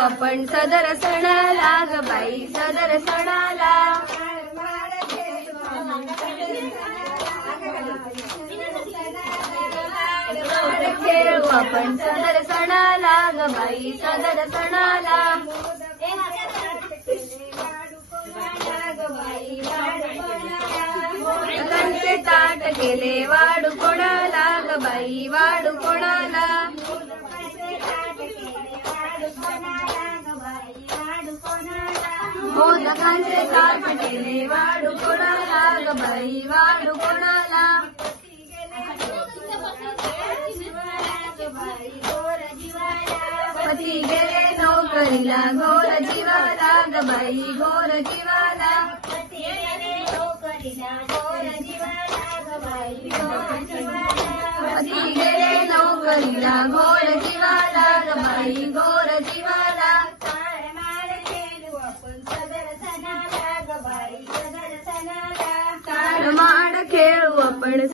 आपण सदर सणाला ग बाई सदर सणाला. खेळू आपण सदर सणाला ग बाई सदर सणाला. मोदकांचे ताट केले वाढू कोणाला ग बाई वाढू कोणाला. मोदकांचे ताट केले वाढू कोणाला ग बाई वाढू कोणाला. पती गेले नोकरीला घोर जीवाला ग बाई घोर जीवाला. पती गेले नोकरीला घोर जीवाला ग बाई घोर जीवाला. ताळमाळ खेळू आपण